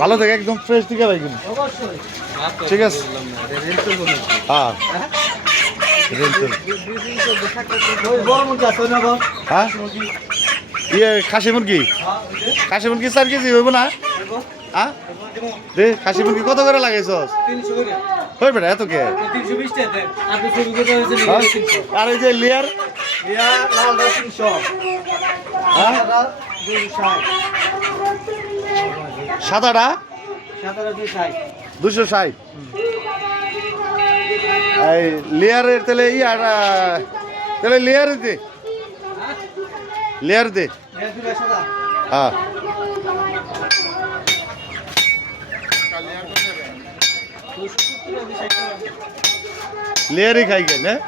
ভালো থাকে একদম ফ্রেশ দিকে ভাই কিন্তু ঠিক আছে? হ্যাঁ। হ্যাঁ? ইয়ে খাসি মুরগি? খাসি মুরগি চার কেজি হইব না? হ্যাঁ? দে খাসি মুরগি কত করে করে হই বেটা এত কে? হ্যাঁ? আর এই যে লেয়ার? লাল তিনশো হ্যাঁ? সাদাটা? দুশো ষাট। এই লেয়ারের তাহলে ই আর তাহলে লেয়ার দে। লেয়ার দে। হ্যাঁ। লেয়ারই খাই গেল হ্যাঁ?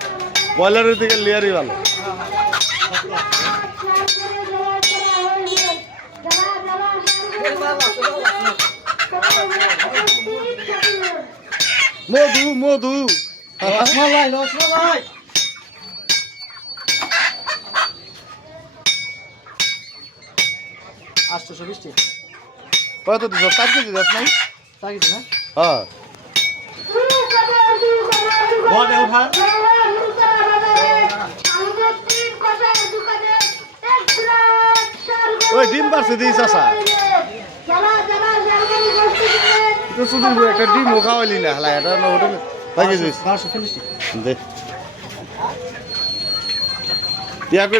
ব্রয়লারের থেকে লেয়ারই ভালো। মধু মধু রসমালাই রসমালাই আটশোশো বিশ টাকা কত দিছ? চার কেজি দাস নাই তাকিস না? হ্যাঁ। ওই ডিম পারছে দিস আসা তো শুধু একটা ডিমও খাওয়াইলি না হালা এটা না হোটেলে পাই গেছিস দে। ইয়া করে